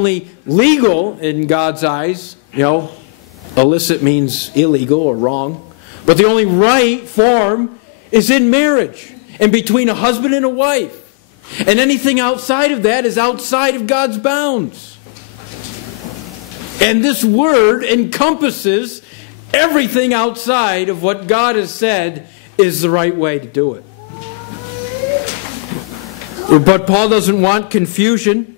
only legal in God's eyes, illicit means illegal or wrong, but the only right form is in marriage and between a husband and a wife. And anything outside of that is outside of God's bounds. And this word encompasses everything outside of what God has said is the right way to do it. But Paul doesn't want confusion,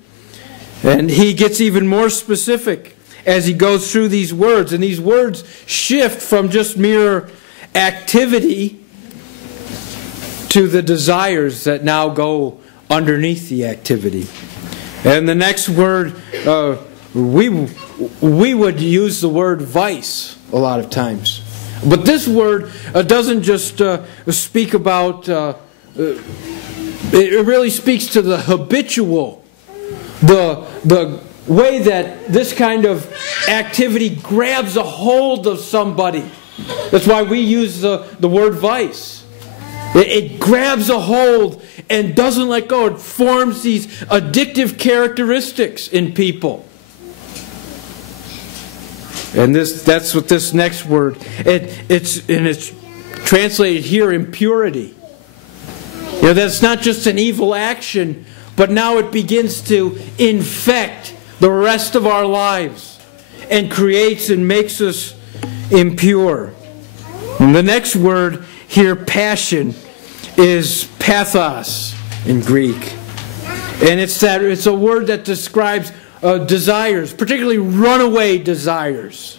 and he gets even more specific as he goes through these words. And these words shift from just mere activity to the desires that now go underneath the activity. And the next word, we would use the word vice a lot of times. But this word doesn't just speak about... it really speaks to the habitual, the way that this kind of activity grabs a hold of somebody. That's why we use the word vice. It grabs a hold and doesn't let go. It forms these addictive characteristics in people. And that's what this next word, it's translated here, impurity. That's not just an evil action, but now it begins to infect the rest of our lives and creates and makes us impure. And the next word here, passion, is pathos in Greek. And it's a word that describes desires, particularly runaway desires.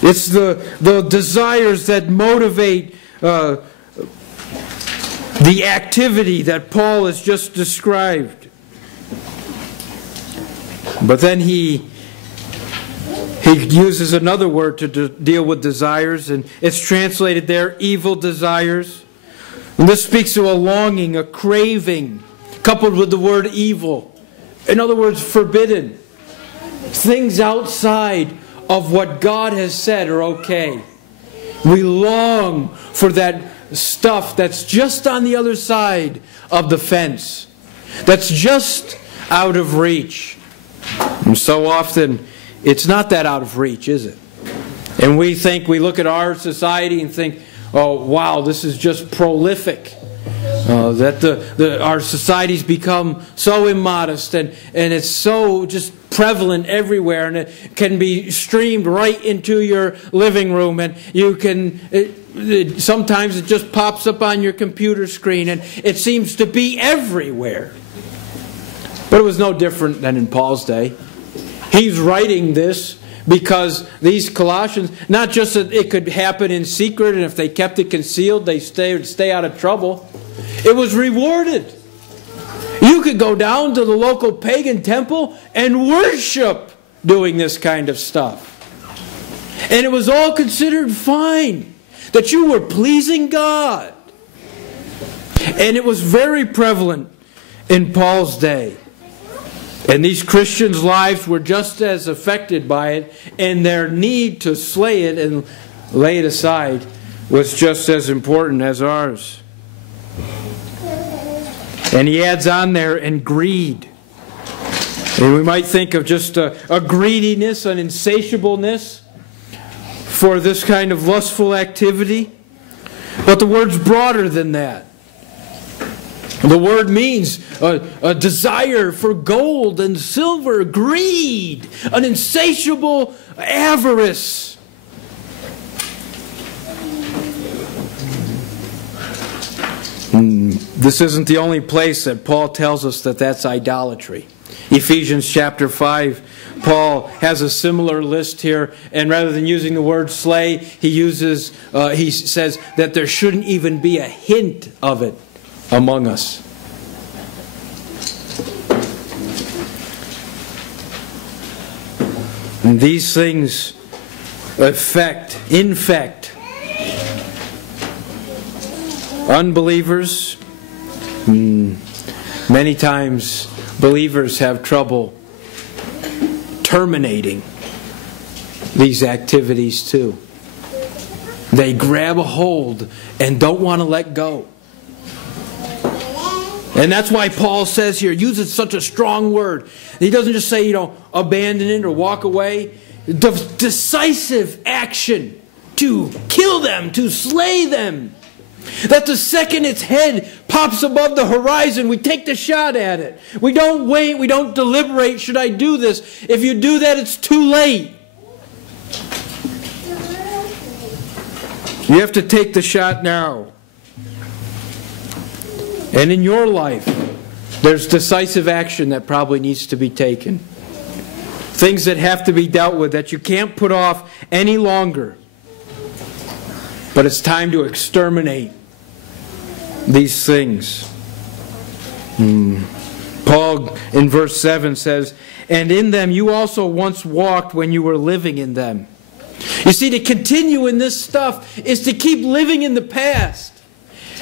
It's the desires that motivate the activity that Paul has just described. But then he uses another word to deal with desires, and it's translated there, evil desires. And this speaks to a longing, a craving, coupled with the word evil. In other words, forbidden. Things outside of what God has said are okay. We long for that stuff that's just on the other side of the fence, that's just out of reach. And so often, it's not that out of reach, is it? And we look at our society and think, oh, wow, this is just prolific. That our society's become so immodest and it's so just prevalent everywhere, and it can be streamed right into your living room, and you can sometimes it just pops up on your computer screen, and it seems to be everywhere. But it was no different than in Paul's day. He's writing this because these Colossians, not just that it could happen in secret, and if they kept it concealed, they stay out of trouble. It was rewarded. You could go down to the local pagan temple and worship doing this kind of stuff. And it was all considered fine, that you were pleasing God. And it was very prevalent in Paul's day. And these Christians' lives were just as affected by it, and their need to slay it and lay it aside was just as important as ours. And he adds on there, and greed. And we might think of just a greediness, an insatiableness for this kind of lustful activity. But the word's broader than that. The word means a desire for gold and silver, greed, an insatiable avarice. This isn't the only place that Paul tells us that that's idolatry. Ephesians chapter 5, Paul has a similar list here, and rather than using the word slay, he says that there shouldn't even be a hint of it among us. And these things infect unbelievers. Many times believers have trouble terminating these activities too. They grab a hold and don't want to let go. And that's why Paul says here, uses such a strong word. He doesn't just say, abandon it or walk away. Decisive action to kill them, to slay them. That the second its head pops above the horizon, we take the shot at it. We don't wait, we don't deliberate, should I do this? If you do that, it's too late. You have to take the shot now. And in your life, there's decisive action that probably needs to be taken. Things that have to be dealt with that you can't put off any longer. But it's time to exterminate these things. Paul in verse 7 says, and in them you also once walked when you were living in them. You see, to continue in this stuff is to keep living in the past.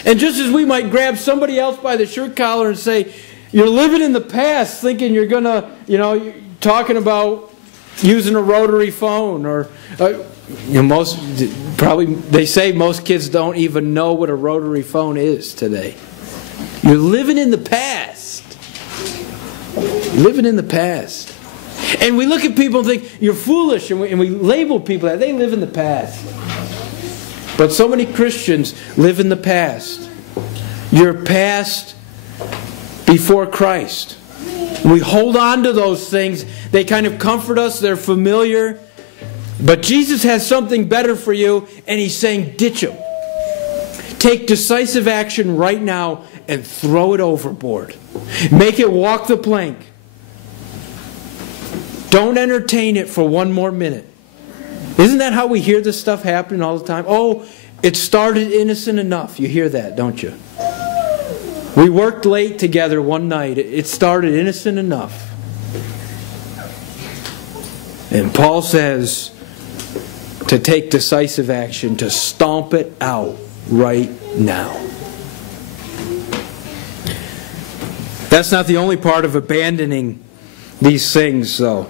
And just as we might grab somebody else by the shirt collar and say, you're living in the past thinking you're going to, talking about using a rotary phone or, they say most kids don't even know what a rotary phone is today. You're living in the past. Living in the past. And we look at people and think, you're foolish, and we label people that they live in the past. But so many Christians live in the past. Your past before Christ. We hold on to those things. They kind of comfort us. They're familiar. But Jesus has something better for you, and He's saying, ditch them. Take decisive action right now and throw it overboard. Make it walk the plank. Don't entertain it for one more minute. Isn't that how we hear this stuff happening all the time? Oh, it started innocent enough. You hear that, don't you? We worked late together one night. It started innocent enough. And Paul says to take decisive action, to stomp it out right now. That's not the only part of abandoning these things, though.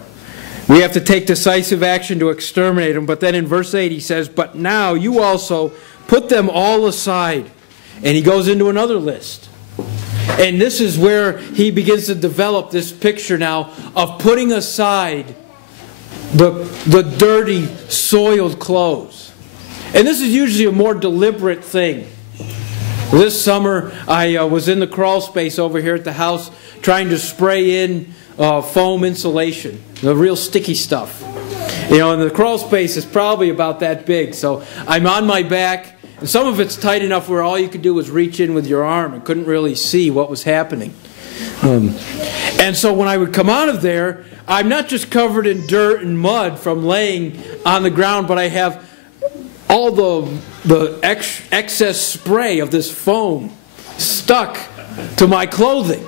We have to take decisive action to exterminate them. But then in verse 8 he says, but now you also put them all aside. And he goes into another list. And this is where he begins to develop this picture now of putting aside the dirty, soiled clothes. And this is usually a more deliberate thing. This summer I was in the crawl space over here at the house trying to spray in foam insulation, the real sticky stuff. And the crawl space is probably about that big. So I'm on my back, and some of it's tight enough where all you could do was reach in with your arm and couldn't really see what was happening. And so when I would come out of there, I'm not just covered in dirt and mud from laying on the ground, but I have all the excess spray of this foam stuck to my clothing.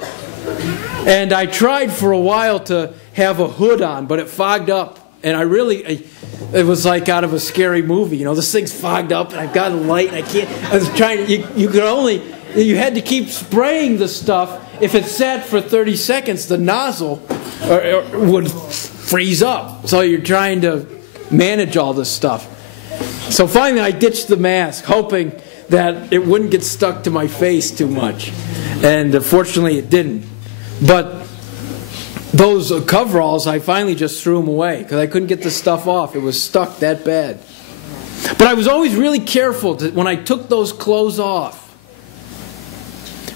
And I tried for a while to have a hood on, but it fogged up. And it was like out of a scary movie. This thing's fogged up, and I've got a light, and I was trying to, you had to keep spraying the stuff. If it sat for 30 seconds, the nozzle would freeze up. So you're trying to manage all this stuff. So finally I ditched the mask, hoping that it wouldn't get stuck to my face too much. And fortunately it didn't. But those coveralls, I finally just threw them away because I couldn't get the stuff off. It was stuck that bad. But I was always really careful when I took those clothes off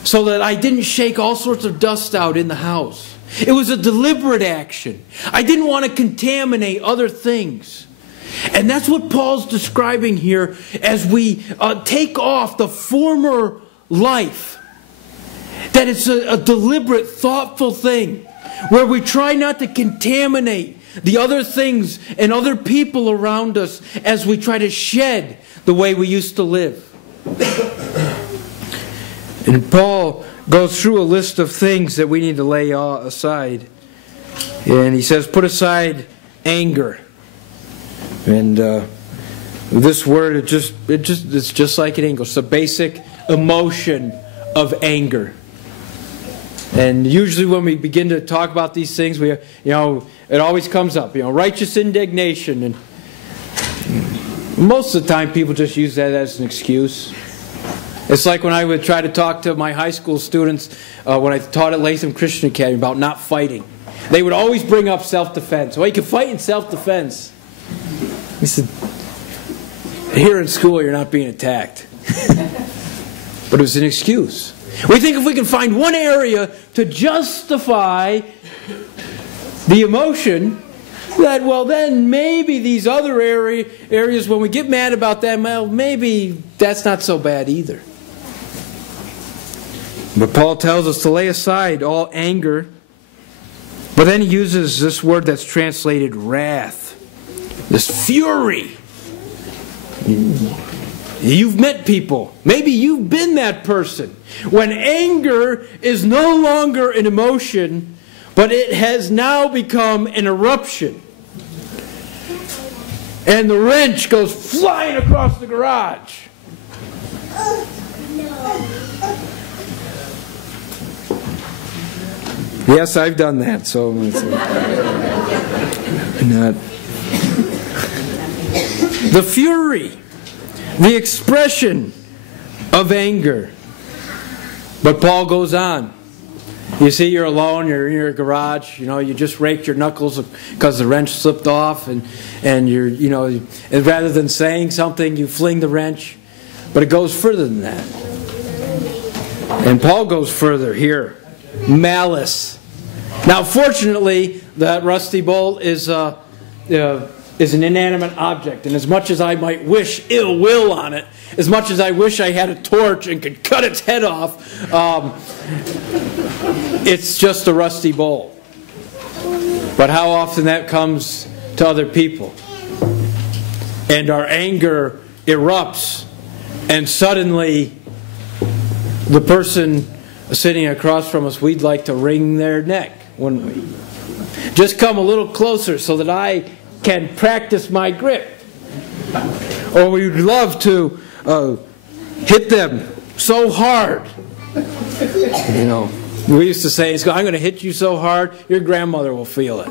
so that I didn't shake all sorts of dust out in the house. It was a deliberate action. I didn't want to contaminate other things. And that's what Paul's describing here as we take off the former life. That it's a deliberate, thoughtful thing where we try not to contaminate the other things and other people around us as we try to shed the way we used to live. And Paul goes through a list of things that we need to lay aside. And he says, put aside anger. And this word, it's just like in English, the basic emotion of anger. And usually when we begin to talk about these things, it always comes up, righteous indignation. And most of the time people just use that as an excuse. It's like when I would try to talk to my high school students when I taught at Latham Christian Academy about not fighting. They would always bring up self-defense. Well, you can fight in self-defense. He said, here in school you're not being attacked. But it was an excuse. We think if we can find one area to justify the emotion, that, well, then maybe these other areas, when we get mad about that, well, maybe that's not so bad either. But Paul tells us to lay aside all anger. But then he uses this word that's translated wrath. This fury. You've met people. Maybe you've been that person. When anger is no longer an emotion, but it has now become an eruption. And the wrench goes flying across the garage. Yes, I've done that, so not. The fury, the expression of anger. But Paul goes on. You see, you're alone, you're in your garage, you just raked your knuckles because the wrench slipped off, and you're, and rather than saying something, you fling the wrench. But it goes further than that. And Paul goes further here. Malice. Now, fortunately, that rusty bolt is an inanimate object, and as much as I might wish ill will on it, as much as I wish I had a torch and could cut its head off, it's just a rusty bolt. But how often that comes to other people, and our anger erupts, and suddenly the person sitting across from us, we'd like to wring their neck, wouldn't we? Just come a little closer so that I can practice my grip. Or we'd love to hit them so hard. We used to say, I'm going to hit you so hard, your grandmother will feel it.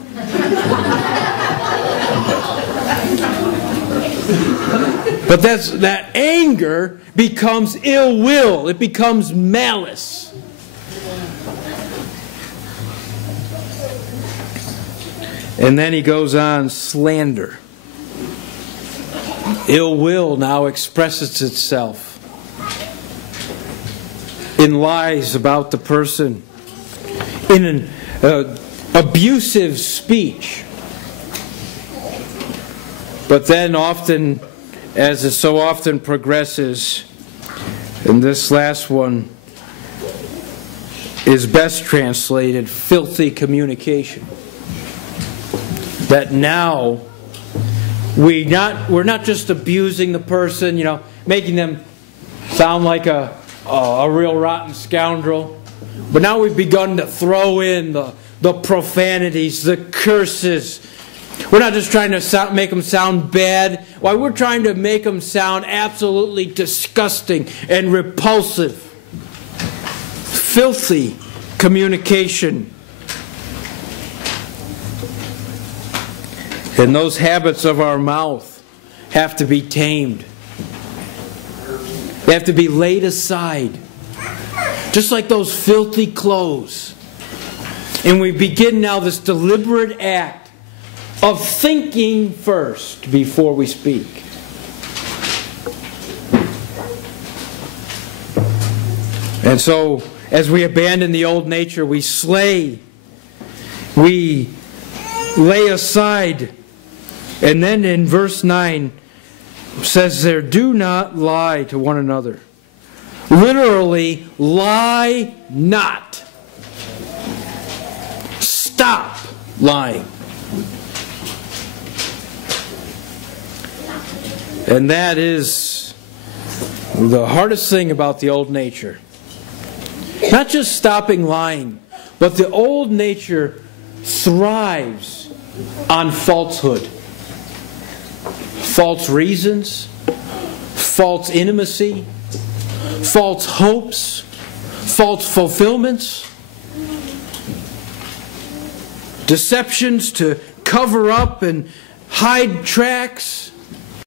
But that anger becomes ill will. It becomes malice. And then he goes on, slander. Ill will now expresses itself in lies about the person, in an abusive speech. But then often, as it so often progresses, and this last one is best translated, filthy communication. That now we're not just abusing the person, making them sound like a real rotten scoundrel, but now we've begun to throw in the profanities, the curses. We're not just trying to make them sound bad. Why, we're trying to make them sound absolutely disgusting and repulsive. Filthy communication. And those habits of our mouth have to be tamed. They have to be laid aside. Just like those filthy clothes. And we begin now this deliberate act of thinking first before we speak. And so, as we abandon the old nature, we slay, we lay aside. And then in verse 9 says there, do not lie to one another. Literally, lie not. Stop lying. And that is the hardest thing about the old nature. Not just stopping lying, but the old nature thrives on falsehood. False reasons, false intimacy, false hopes, false fulfillments, deceptions to cover up and hide tracks.